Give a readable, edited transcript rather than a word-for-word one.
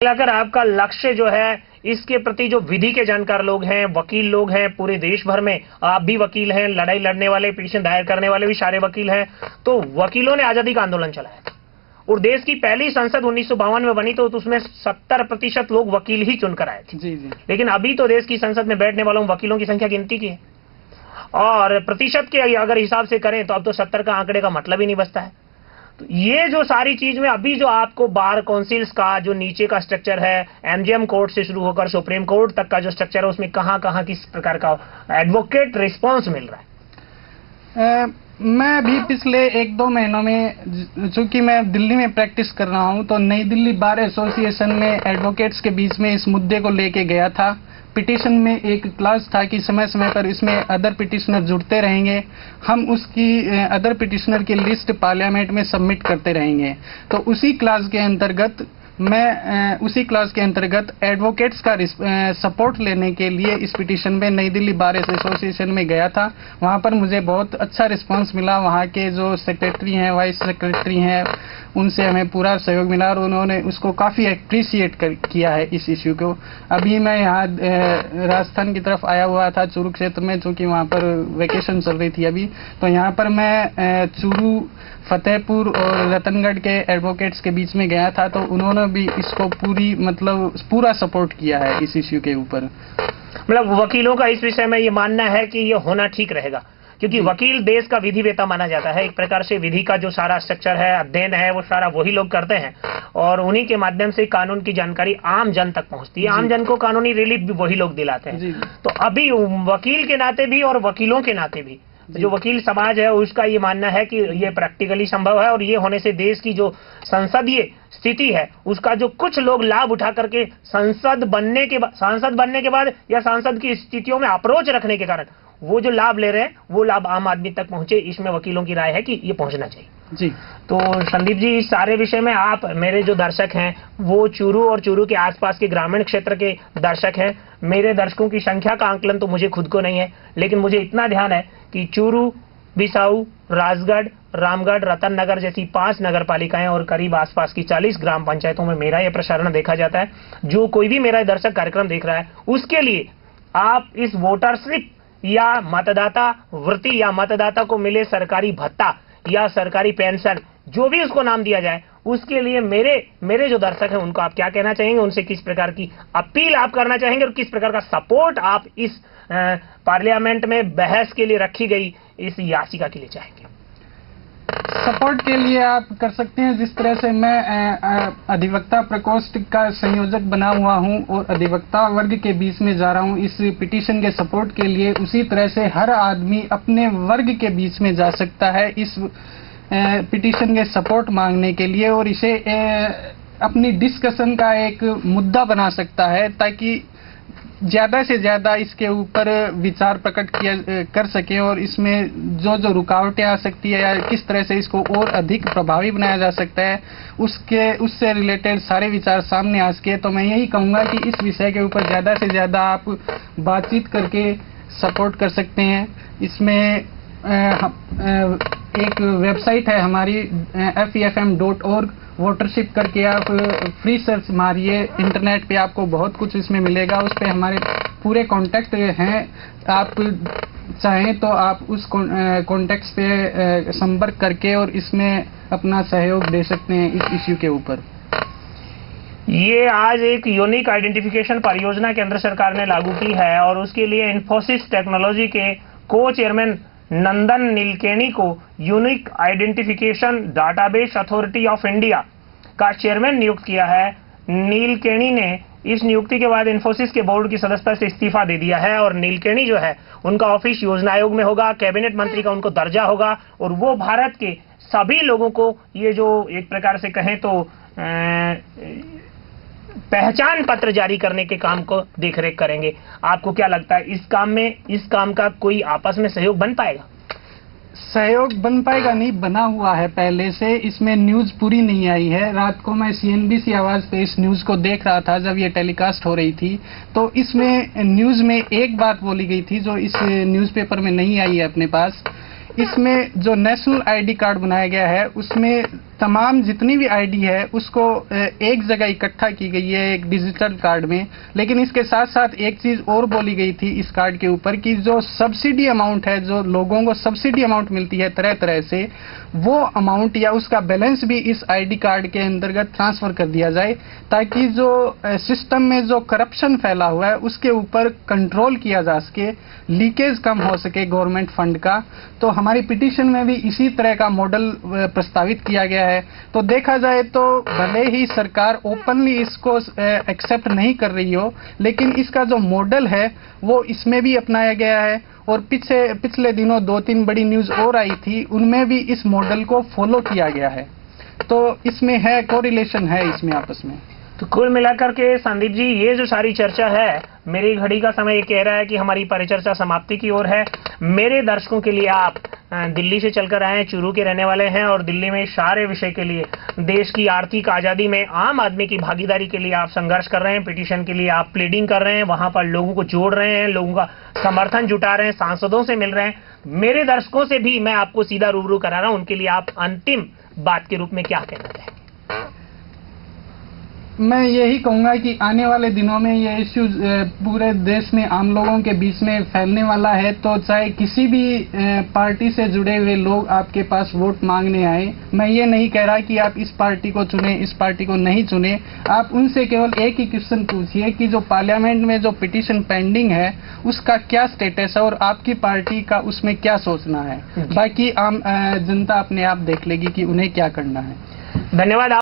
मिलाकर आपका लक्ष्य जो है, इसके प्रति जो विधि के जानकार लोग हैं, वकील लोग हैं पूरे देश भर में, आप भी वकील हैं, लड़ाई लड़ने वाले, पिटीशन दायर करने वाले भी सारे वकील हैं, तो वकीलों ने आजादी का आंदोलन चलाया और देश की पहली संसद 1952 में बनी तो उसमें 70% लोग वकील ही चुनकर आए थे। जी। लेकिन अभी तो देश की संसद में बैठने वालों वकीलों की संख्या गिनती की है, और प्रतिशत के अगर हिसाब से करें तो अब तो 70 का आंकड़े का मतलब ही नहीं बचता है। तो ये जो सारी चीज में अभी जो आपको बार काउंसिल्स का जो नीचे का स्ट्रक्चर है, एमजीएम कोर्ट से शुरू होकर सुप्रीम कोर्ट तक का जो स्ट्रक्चर है, उसमें कहां किस प्रकार का एडवोकेट रिस्पांस मिल रहा है? मैं अभी पिछले 1-2 महीनों में, चूंकि मैं दिल्ली में प्रैक्टिस कर रहा हूं, तो नई दिल्ली बार एसोसिएशन में एडवोकेट्स के बीच में इस मुद्दे को लेके गया था। पिटीशन में एक क्लास था कि समय समय पर इसमें अदर पिटिशनर जुड़ते रहेंगे, हम उसकी अदर पिटिशनर की लिस्ट पार्लियामेंट में सबमिट करते रहेंगे। तो उसी क्लास के अंतर्गत एडवोकेट्स का सपोर्ट लेने के लिए इस पिटीशन में नई दिल्ली बार एसोसिएशन में गया था। वहां पर मुझे बहुत अच्छा रिस्पांस मिला। वहां के जो सेक्रेटरी हैं, वाइस सेक्रेटरी हैं, उनसे हमें पूरा सहयोग मिला और उन्होंने उसको काफ़ी अप्रिशिएट किया है इस इश्यू को। अभी मैं यहाँ राजस्थान की तरफ आया हुआ था, चूरू क्षेत्र में, चूँकि वहाँ पर वेकेशन चल रही थी अभी, तो यहाँ पर मैं चूरू, फतेहपुर और रतनगढ़ के एडवोकेट्स के बीच में गया था, तो उन्होंने भी इसको पूरा सपोर्ट किया है इस इश्यू के ऊपर। मतलब वकीलों का इस विषय में ये मानना है कि ये होना ठीक रहेगा, क्योंकि वकील देश का विधि वेता माना जाता है। एक प्रकार से विधि का जो सारा स्ट्रक्चर है, अध्ययन है, वो सारा वही लोग करते हैं और उन्हीं के माध्यम से कानून की जानकारी आम जन तक पहुंचती है। आम जन को कानूनी रिलीफ भी वही लोग दिलाते हैं। तो अभी वकील के नाते भी और वकीलों के नाते भी जो वकील समाज है, उसका ये मानना है कि ये प्रैक्टिकली संभव है और ये होने से देश की जो संसदीय स्थिति है, उसका जो कुछ लोग लाभ उठा करके सांसद बनने के बाद या सांसद की स्थितियों में अप्रोच रखने के कारण वो जो लाभ ले रहे हैं, वो लाभ आम आदमी तक पहुंचे, इसमें वकीलों की राय है कि ये पहुंचना चाहिए। जी। तो संदीप जी, इस सारे विषय में आप, मेरे जो दर्शक हैं वो चूरू और चूरू के आसपास के ग्रामीण क्षेत्र के दर्शक हैं। मेरे दर्शकों की संख्या का आंकलन तो मुझे खुद को नहीं है, लेकिन मुझे इतना ध्यान है कि चूरू, बिसाऊ, राजगढ़, रामगढ़, रतन नगर जैसी 5 नगर पालिकाएं और करीब आसपास की 40 ग्राम पंचायतों में मेरा यह प्रसारण देखा जाता है। जो कोई भी मेरा दर्शक कार्यक्रम देख रहा है, उसके लिए आप इस वोटर स्लिप या मतदाता वृत्ति या मतदाता को मिले सरकारी भत्ता या सरकारी पेंशन, जो भी उसको नाम दिया जाए, उसके लिए मेरे जो दर्शक हैं उनको आप क्या कहना चाहेंगे? उनसे किस प्रकार की अपील आप करना चाहेंगे और किस प्रकार का सपोर्ट आप इस पार्लियामेंट में बहस के लिए रखी गई इस याचिका के लिए चाहेंगे? सपोर्ट के लिए आप कर सकते हैं, जिस तरह से मैं अधिवक्ता प्रकोष्ठ का संयोजक बना हुआ हूं और अधिवक्ता वर्ग के बीच में जा रहा हूं इस पिटीशन के सपोर्ट के लिए, उसी तरह से हर आदमी अपने वर्ग के बीच में जा सकता है इस पिटीशन के सपोर्ट मांगने के लिए और इसे अपनी डिस्कशन का एक मुद्दा बना सकता है, ताकि ज्यादा से ज्यादा इसके ऊपर विचार प्रकट कर सके और इसमें जो रुकावटें आ सकती है या किस तरह से इसको और अधिक प्रभावी बनाया जा सकता है, उससे रिलेटेड सारे विचार सामने आ सके। तो मैं यही कहूँगा कि इस विषय के ऊपर ज्यादा से ज्यादा आप बातचीत करके सपोर्ट कर सकते हैं। इसमें एक वेबसाइट है हमारी fefm.org, वोटरशिप करके आप फ्री सर्च मारिए, इंटरनेट पे आपको बहुत कुछ इसमें मिलेगा। उस पे हमारे पूरे कॉन्टैक्ट हैं, आप चाहें तो आप उस कॉन्टैक्ट पे संपर्क करके और इसमें अपना सहयोग दे सकते हैं इस इश्यू के ऊपर। ये आज एक यूनिक आइडेंटिफिकेशन परियोजना केंद्र सरकार ने लागू की है और उसके लिए इन्फोसिस टेक्नोलॉजी के को चेयरमैन नंदन नीलकेणी को unique identification database authority of India का चेयरमैन नियुक्त किया है। नीलकेणी ने इस नियुक्ति के बाद इन्फोसिस के बोर्ड की सदस्यता से इस्तीफा दे दिया है और नीलकेणी जो है, उनका ऑफिस योजना आयोग में होगा, कैबिनेट मंत्री का उनको दर्जा होगा और वो भारत के सभी लोगों को ये जो एक प्रकार से कहें तो पहचान पत्र जारी करने के काम को देखरेख करेंगे। आपको क्या लगता है, इस काम का कोई आपस में सहयोग बन पाएगा? सहयोग बन पाएगा नहीं, बना हुआ है पहले से। इसमें न्यूज पूरी नहीं आई है। रात को मैं CNBC आवाज पे इस न्यूज को देख रहा था जब ये टेलीकास्ट हो रही थी, तो इसमें न्यूज में एक बात बोली गई थी जो इस न्यूज़पेपर में नहीं आई है अपने पास। इसमें जो नेशनल ID कार्ड बनाया गया है उसमें तमाम जितनी भी आईडी है उसको एक जगह इकट्ठा की गई है एक डिजिटल कार्ड में। लेकिन इसके साथ साथ एक चीज और बोली गई थी इस कार्ड के ऊपर कि जो सब्सिडी अमाउंट है, जो लोगों को सब्सिडी अमाउंट मिलती है तरह तरह से, वो अमाउंट या उसका बैलेंस भी इस आईडी कार्ड के अंतर्गत ट्रांसफर कर दिया जाए, ताकि जो सिस्टम में जो करप्शन फैला हुआ है उसके ऊपर कंट्रोल किया जा सके, लीकेज कम हो सके गवर्नमेंट फंड का। तो हमारी पिटीशन में भी इसी तरह का मॉडल प्रस्तावित किया गया है। तो देखा जाए तो भले ही सरकार ओपनली इसको एक्सेप्ट नहीं कर रही हो, लेकिन इसका जो मॉडल है वो इसमें भी अपनाया गया है। और पिछले दिनों 2-3 बड़ी न्यूज और आई थी, उनमें भी इस मॉडल को फॉलो किया गया है। तो इसमें है, कोरिलेशन है इसमें आपस में। तो कुल मिलाकर के संदीप जी, ये जो सारी चर्चा है, मेरी घड़ी का समय ये कह रहा है कि हमारी परिचर्चा समाप्ति की ओर है। मेरे दर्शकों के लिए आप दिल्ली से चलकर आए हैं, चूरू के रहने वाले हैं और दिल्ली में सारे विषय के लिए, देश की आर्थिक आजादी में आम आदमी की भागीदारी के लिए आप संघर्ष कर रहे हैं, पिटीशन के लिए आप प्लीडिंग कर रहे हैं, वहां पर लोगों को जोड़ रहे हैं, लोगों का समर्थन जुटा रहे हैं, सांसदों से मिल रहे हैं। मेरे दर्शकों से भी मैं आपको सीधा रूबरू करा रहा हूं, उनके लिए आप अंतिम बात के रूप में क्या कहना चाहेंगे? मैं यही कहूंगा कि आने वाले दिनों में ये इश्यू पूरे देश में आम लोगों के बीच में फैलने वाला है। तो चाहे किसी भी पार्टी से जुड़े हुए लोग आपके पास वोट मांगने आए, मैं ये नहीं कह रहा कि आप इस पार्टी को चुने, इस पार्टी को नहीं चुने। आप उनसे केवल एक ही क्वेश्चन पूछिए कि जो पार्लियामेंट में जो पिटीशन पेंडिंग है उसका क्या स्टेटस है और आपकी पार्टी का उसमें क्या सोचना है। बाकी आम जनता अपने आप देख लेगी कि उन्हें क्या करना है। धन्यवाद।